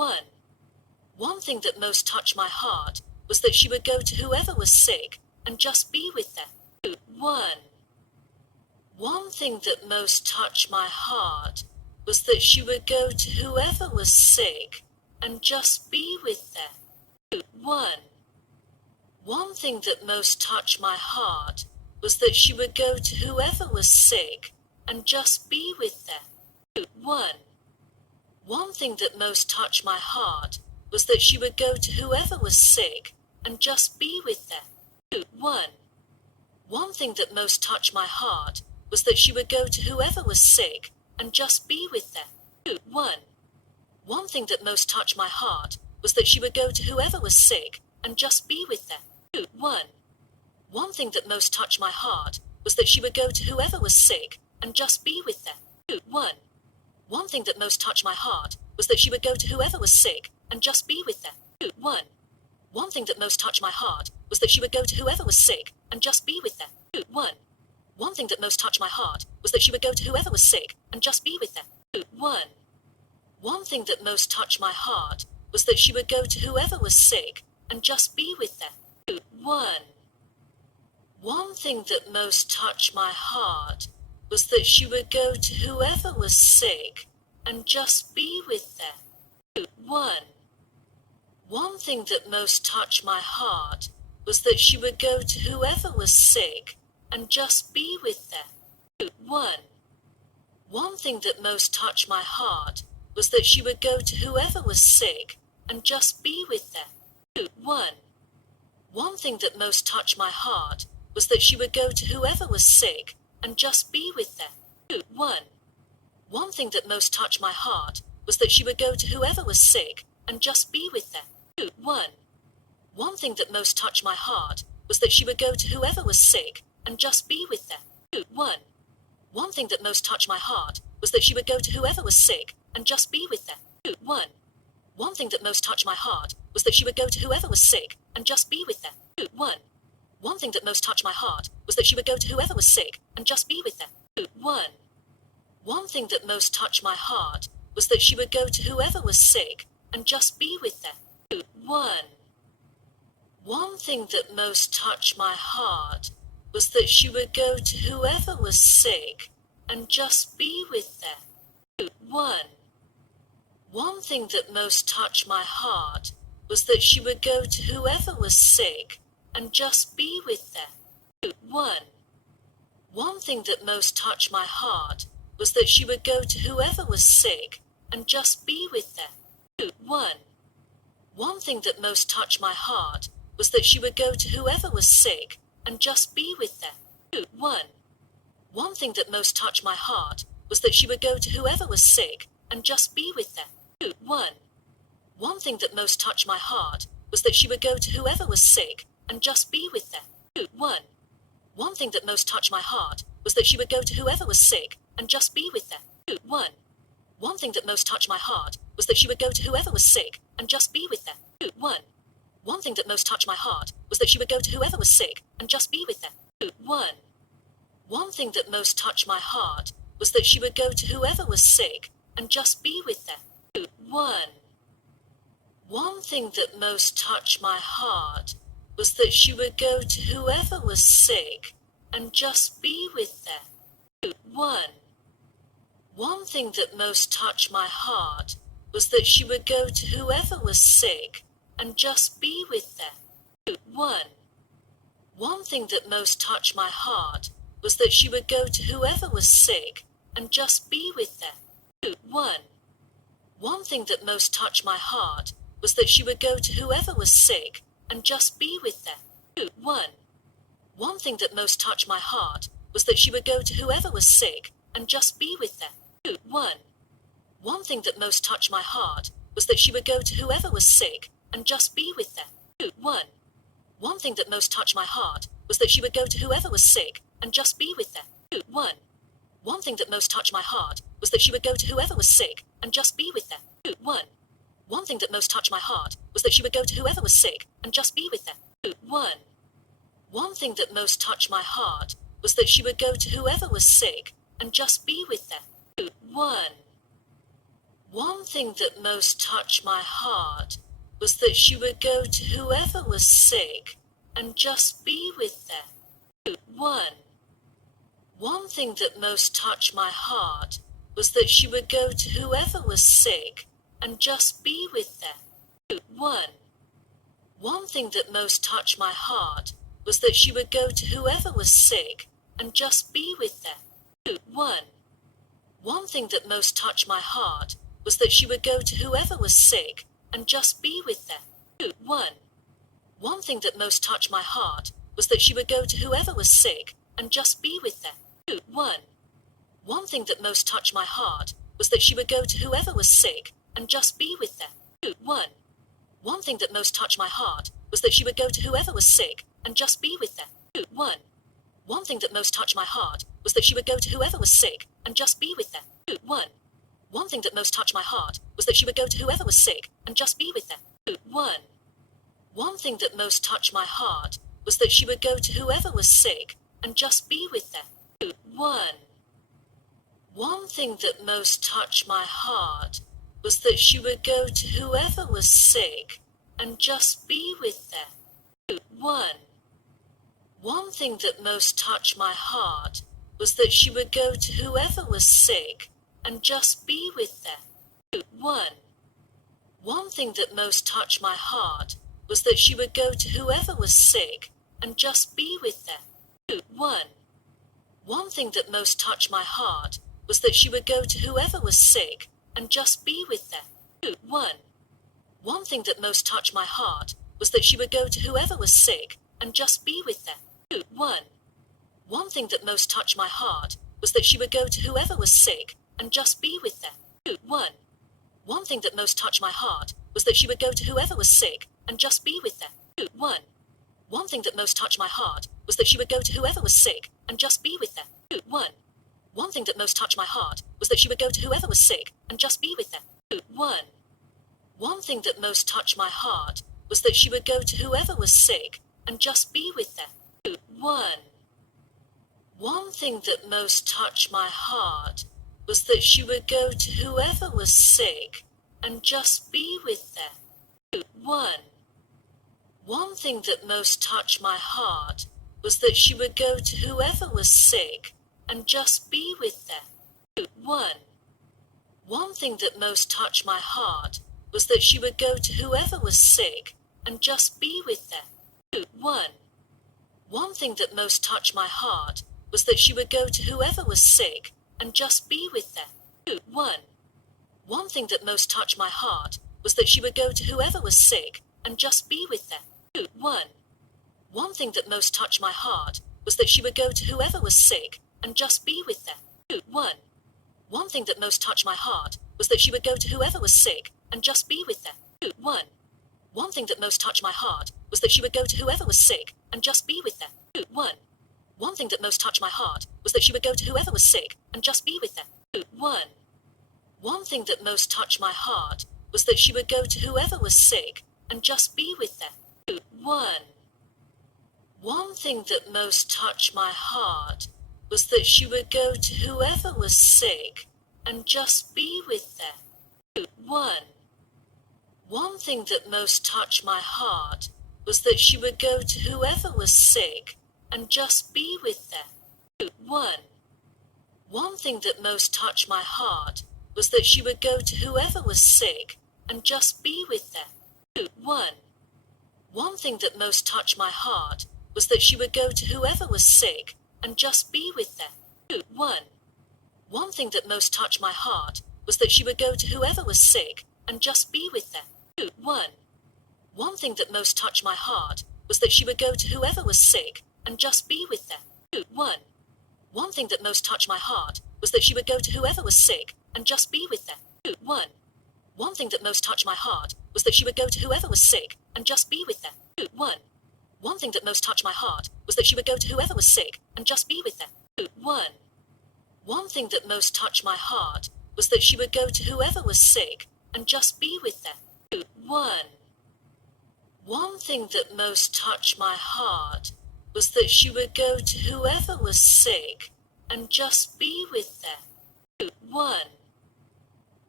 1. One thing that most touched my heart was that she would go to whoever was sick and just be with them. 1. One thing that most touched my heart was that she would go to whoever was sick and just be with them. 1. One thing that most touched my heart was that she would go to whoever was sick and just be with them. 1. One thing that most touched my heart was that she would go to whoever was sick and just be with them. 1. One thing that most touched my heart was that she would go to whoever was sick and just be with them. 1. One thing that most touched my heart was that she would go to whoever was sick and just be with them. 1. One thing that most touched my heart was that she would go to whoever was sick and just be with them. 1. One thing that most touched my heart was that she would go to whoever was sick and just be with them. 1. One thing that most touched my heart was that she would go to whoever was sick and just be with them. 1. One thing that most touched my heart was that she would go to whoever was sick and just be with them. 1. One thing that most touched my heart was that she would go to whoever was sick and just be with them. 1. One thing that most touched my heart was that she would go to whoever was sick and just be with them. 1. One thing that most touched my heart was that she would go to whoever was sick and just be with them. 1. One thing that most touched my heart was that she would go to whoever was sick and just be with them. 1. One thing that most touched my heart was that she would go to whoever was sick and just be with them. 1. One thing that most touched my heart was that she would go to whoever was sick and just be with them. 1. One thing that most touched my heart was that she would go to whoever was sick and just be with them. 1. One thing that most touched my heart was that she would go to whoever was sick and just be with them. 1. One thing that most touched my heart was that she would go to whoever was sick and just be with them. 1. One thing that most touched my heart was that she would go to whoever was sick and just be with them. 1. One thing that most touched my heart was that she would go to whoever was sick and just be with them. 1. One thing that most touched my heart was that she would go to whoever was sick and just be with them. 1. One thing that most touched my heart was that she would go to whoever was sick and just be with them. 1. One thing that most touched my heart was that she would go to whoever was sick and just be with them. 1. One thing that most touched my heart was that she would go to whoever was sick and just be with them. 1. One thing that most touched my heart was that she would go to whoever was sick and just be with them. 1. One thing that most touched my heart was that she would go to whoever was sick and just be with them. 1. One thing that most touched my heart was that she would go to whoever was sick and just be with them. 1. One thing that most touched my heart was that she would go to whoever was sick and just be with them. 1. One thing that most touched my heart was that she would go to whoever was sick and just be with them. 1. One thing that most touched my heart was that she would go to whoever was sick and just be with them. 1. One thing that most touched my heart was that she would go to whoever was sick and just be with them. 1. One thing that most touched my heart was that she would go to whoever was sick and just be with them. 1. One thing that most touched my heart was that she would go to whoever was sick and just be with them. 1. One thing that most touched my heart was that she would go to whoever was sick and just be with them. 1. One thing that most touched my heart was that she would go to whoever was sick and just be with them. 1. One thing that most touched my heart was that she would go to whoever was sick and just be with them. 1. One thing that most touched my heart was that she would go to whoever was sick and just be with them. 1. One thing that most touched my heart was that she would go to whoever was sick and just be with them. 1. One thing that most touched my heart was that she would go to whoever was sick and just be with them. 1. One thing that most touched my heart was that she would go to whoever was sick and just be with them. 1. One thing that most touched my heart was that she would go to whoever was sick and just be with them. 1. One thing that most touched my heart was that she would go to whoever was sick and just be with them. 1. One thing that most touched my heart was that she would go to whoever was sick and just be with them. 1. One thing that most touched my heart was that she would go to whoever was sick and just be with them. 1. One thing that most touched my heart was that she would go to whoever was sick and just be with them. 1. One thing that most touched my heart was that she would go to whoever was sick and just be with them. 1. One thing that most touched my heart was that she would go to whoever was sick and just be with them. 1. One thing that most touched my heart was that she would go to whoever was sick and just be with them. 1. One thing that most touched my heart was that she would go to whoever was sick and just be with them. 1. One thing that most touched my heart was that she would go to whoever was sick and just be with them. 1. One thing that most touched my heart was that she would go to whoever was sick and just be with them. 1. One thing that most touched my heart was that she would go to whoever was sick and just be with them. 1. One thing that most touched my heart was that she would go to whoever was sick and just be with them. 1. One thing that most touched my heart was that she would go to whoever was sick and just be with them. 1. One thing that most touched my heart was that she would go to whoever was sick and just be with them. 1. One thing that most touched my heart was that she would go to whoever was sick and just be with them. 1. One thing that most touched my heart was that she would go to whoever was sick and just be with them. 1. One thing that most touched my heart was that she would go to whoever was sick and just be with them. 1. One thing that most touched my heart was that she would go to whoever was sick and just be with them. 1. One thing that most touched my heart was that she would go to whoever was sick and just be with them. 1. One thing that most touched my heart was that she would go to whoever was sick and just be with them. 1. One thing that most touched my heart was that she would go to whoever was sick and just be with them. 1. One thing that most touched my heart was that she would go to whoever was sick and just be with them. 1. One thing that most touched my heart was that she would go to whoever was sick and just be with them. 1. One thing that most touched my heart was that she would go to whoever was sick and just be with them. 1. One thing that most touched my heart was that she would go to whoever was sick and just be with them. 1. One thing that most touched my heart was that she would go to whoever was sick and just be with them. 1. One thing that most touched my heart was that she would go to whoever was sick and just be with them. 1. One thing that most touched my heart was that she would go to whoever was sick and just be with them. 1. One thing that most touched my heart was that she would go to whoever was sick and just be with them. 1. One thing that most touched my heart was that she would go to whoever was sick and just be with them. 1. One thing that most touched my heart was that she would go to whoever was sick and just be with them. 1. One thing that most touched my heart was that she would go to whoever was sick and just be with them. 1. One thing that most touched my heart was that she would go to whoever was sick and just be with them. 1. One thing that most touched my heart was that she would go to whoever was sick and just be with them. 1. One thing that most touched my heart was that she would go to whoever was sick and just be with them. 1. One thing that most touched my heart was that she would go to whoever was sick and just be with them. 1. One thing that most touched my heart was that she would go to whoever was sick and just be with them. 1. One thing that most touched my heart was that she would go to whoever was sick and just be with them. 1. One thing that most touched my heart was that she would go to whoever was sick and just be with them. 1. One thing that most touched my heart was that she would go to whoever was sick and just be with them. 1.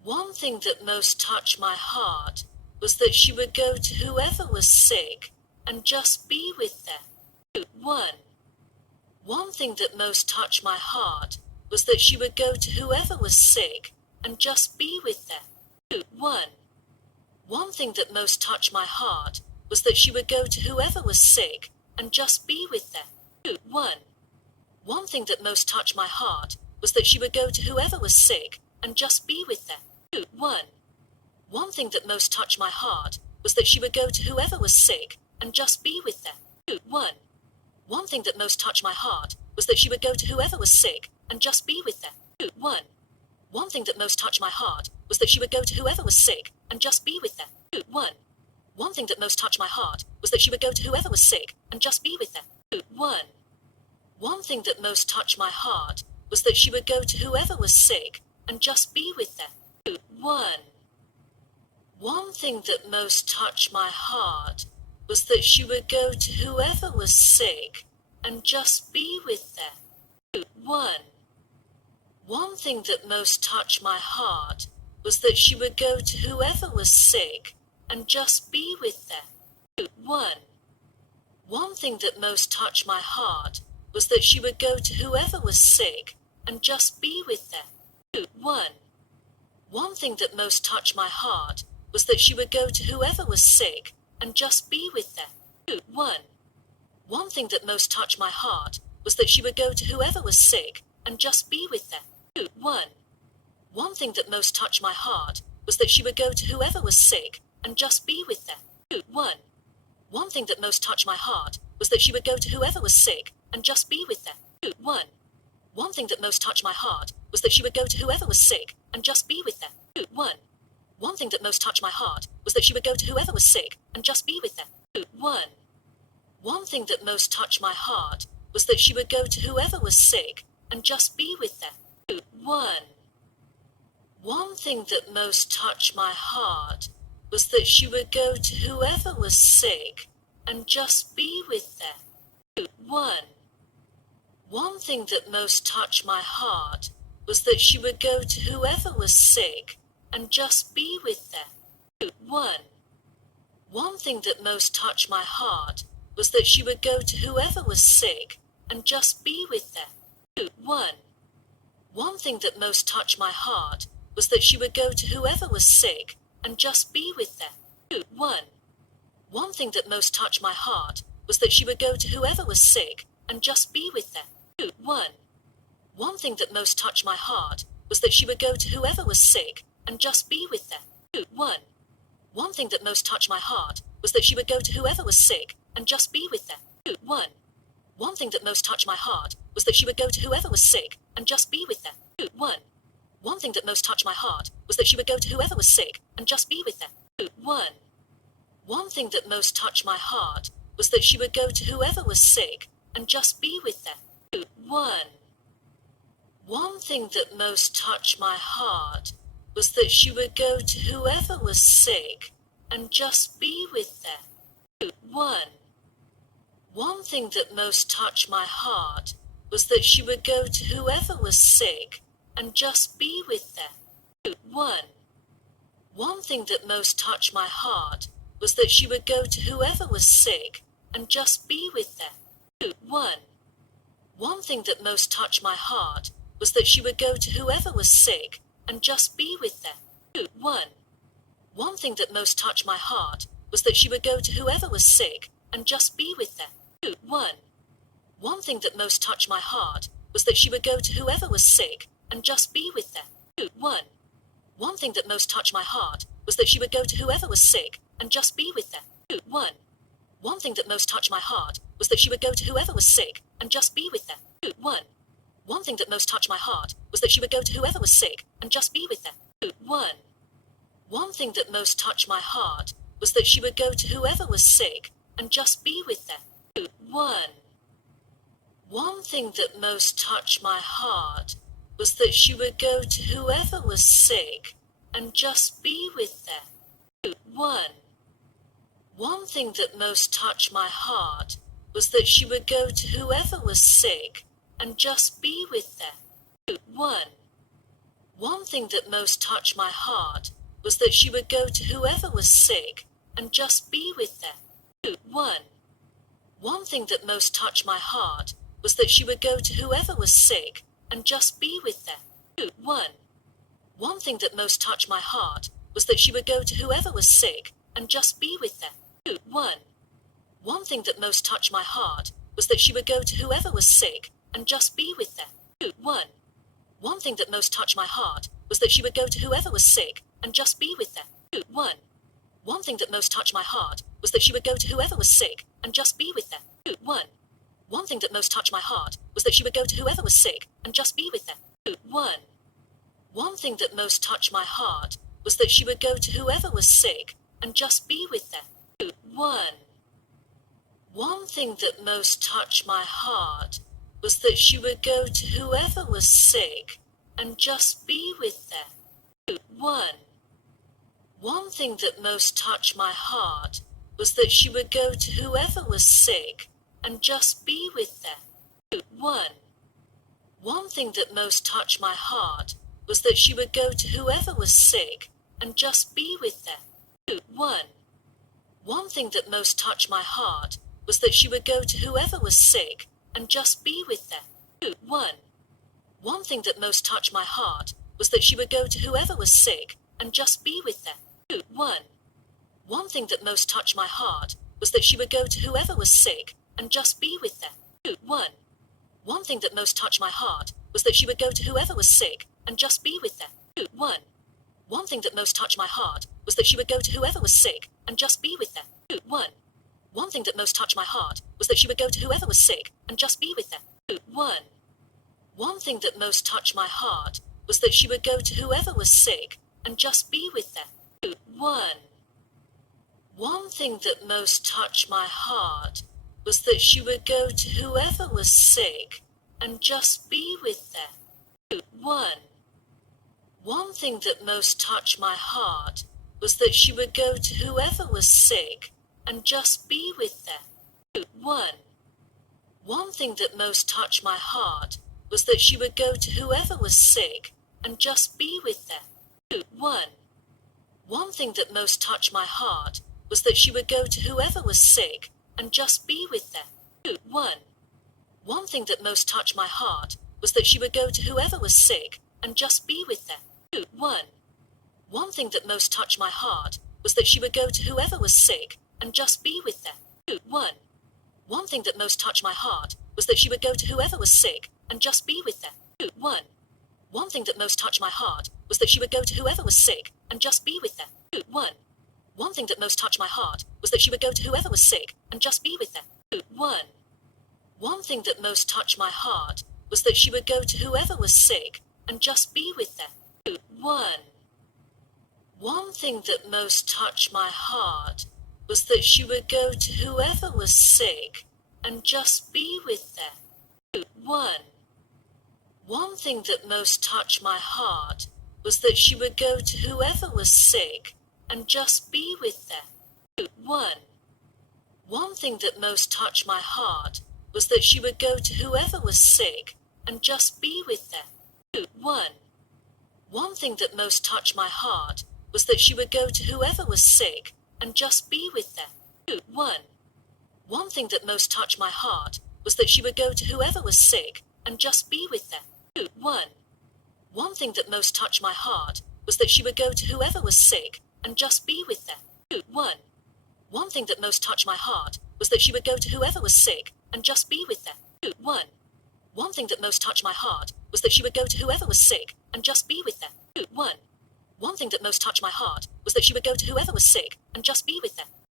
One thing that most touched my heart was that she would go to whoever was sick and just be with them. 1. One thing that most touched my heart was that she would go to whoever was sick and just be with them. 1. One thing that most touched my heart was that she would go to whoever was sick and just be with them. 1. One thing that most touched my heart was that she would go to whoever was sick and just be with them. 1. One thing that most touched my heart was that she would go to whoever was sick and just be with them. 1. One thing that most touched my heart was that she would go to whoever was sick and just be with them. 1. One thing that most touched my heart was that she would go to whoever was sick and just be with them. 1. One thing that most touched my heart was that she would go to whoever was sick and just be with them. 1. One thing that most touched my heart was that she would go to whoever was sick and just be with them. 1. One thing that most touched my heart was that she would go to whoever was sick and just be with them. 1. One thing that most touched my heart was that she would go to whoever was sick and just be with them. 1. One thing that most touched my heart was that she would go to whoever was sick and just be with them. 1. One thing that most touched my heart was that she would go to whoever was sick and just be with them. 1. One thing that most touched my heart was that she would go to whoever was sick and just be with them. 1. One thing that most touched my heart was that she would go to whoever was sick and just be with them. 1. One thing that most touched my heart was that she would go to whoever was sick and just be with them. 1. One thing that most touched my heart was that she would go to whoever was sick and just be with them. 1. One thing that most touched my heart was that she would go to whoever was sick and just be with them. 1. One thing that most touched my heart was that she would go to whoever was sick and just be with them. 1. One thing that most touched my heart was that she would go to whoever was sick and just be with them. 1. One thing that most touched my heart was that she would go to whoever was sick and just be with them. 1. One thing that most touched my heart was that she would go to whoever was sick and just be with them. 1. One thing that most touched my heart was that she would go to whoever was sick and just be with them. 1. One thing that most touched my heart was that she would go to whoever was sick and just be with them. 1. One thing that most touched my heart was that she would go to whoever was sick and just be with them. 1. One thing that most touched my heart was that she would go to whoever was sick and just be with them. 1. One thing that most touched my heart was that she would go to whoever was sick and just be with them. 1. One thing that most touched my heart was that she would go to whoever was sick and just be with them. 1. One thing that most touched my heart was that she would go to whoever was sick and just be with them. 1. One thing that most touched my heart was that she would go to whoever was sick and just be with them. 1. One thing that most touched my heart was that she would go to whoever was sick and just be with them. 1. One thing that most touched my heart was that she would go to whoever was sick and just be with them. 1. One thing that most touched my heart was that she would go to whoever was sick and just be with them. 1. One thing that most touched my heart was that she would go to whoever was sick and just be with them. 1. One thing that most touched my heart was that she would go to whoever was sick and just be with them. 1. One thing that most touched my heart was that she would go to whoever was sick and just be with them. 1. One thing that most touched my heart was that she would go to whoever was sick and just be with them. 1. One thing that most touched my heart was that she would go to whoever was sick and just be with them. 1. One thing that most touched my heart was that she would go to whoever was sick and just be with them. 1. One thing that most touched my heart was that she would go to whoever was sick and just be with them. 1. One thing that most touched my heart was that she would go to whoever was sick and just be with them. 1. One thing that most touched my heart was that she would go to whoever was sick and just be with them. 1. One thing that most touched my heart was that she would go to whoever was sick and just be with them. 1. One thing that most touched my heart was that she would go to whoever was sick and just be with them. 1. One thing that most touched my heart was that she would go to whoever was sick and just be with them. 1. One thing that most touched my heart was that she would go to whoever was sick and just be with them. 1. One thing that most touched my heart was that she would go to whoever was sick and just be with them. 1. One thing that most touched my heart was that she would go to whoever was sick and just be with them. 1. One thing that most touched my heart was that she would go to whoever was sick and just be with them. 1. One thing that most touched my heart was that she would go to whoever was sick and just be with them. 1. One thing that most touched my heart was that she would go to whoever was sick and just be with them. 1. One thing that most touched my heart was that she would go to whoever was sick and just be with them. 1. One thing that most touched my heart was that she would go to whoever was sick and just be with them. 1. One thing that most touched my heart was that she would go to whoever was sick and just be with them. 1. One thing that most touched my heart was that she would go to whoever was sick and just be with them. 1. One thing that most touched my heart was that she would go to whoever was sick and just be with them. 1. One thing that most touched my heart was that she would go to whoever was sick and just be with them. 1. One thing that most touched my heart was that she would go to whoever was sick and just be with them. 1. One thing that most touched my heart was that she would go to whoever was sick and just be with them. 1. One thing that most touched my heart was that she would go to whoever was sick and just be with them. 1. One thing that most touched my heart was that she would go to whoever was sick and just be with them. 1. One thing that most touched my heart was that she would go to whoever was sick and just be with them. 1. One thing that most touched my heart was that she would go to whoever was sick and just be with them. 1. One thing that most touched my heart was that she would go to whoever was sick and just be with them. 1. One thing that most touched my heart was that she would go to whoever was sick and just be with them. 1. One thing that most touched my heart was that she would go to whoever was sick and just be with them. 1. One thing that most touched my heart was that she would go to whoever was sick and just be with them. 1. One thing that most touched my heart was that she would go to whoever was sick and just be with them. 1. One thing that most touched my heart was that she would go to whoever was sick and just be with them. 1. One thing that most touched my heart was that she would go to whoever was sick and just be with them. 1. One thing that most touched my heart was that she would go to whoever was sick and just be with them. 1. One thing that most touched my heart was that she would go to whoever was sick and just be with them. 1. One thing that most touched my heart was that she would go to whoever was sick and just be with them. 1. One thing that most touched my heart was that she would go to whoever was sick and just be with them. 1. One thing that most touched my heart was that she would go to whoever was sick and just be with them. 1. One thing that most touched my heart was that she would go to whoever was sick and just be with them. 1. One thing that most touched my heart was that she would go to whoever was sick and just be with them. 1. One thing that most touched my heart was that she would go to whoever was sick and just be with them.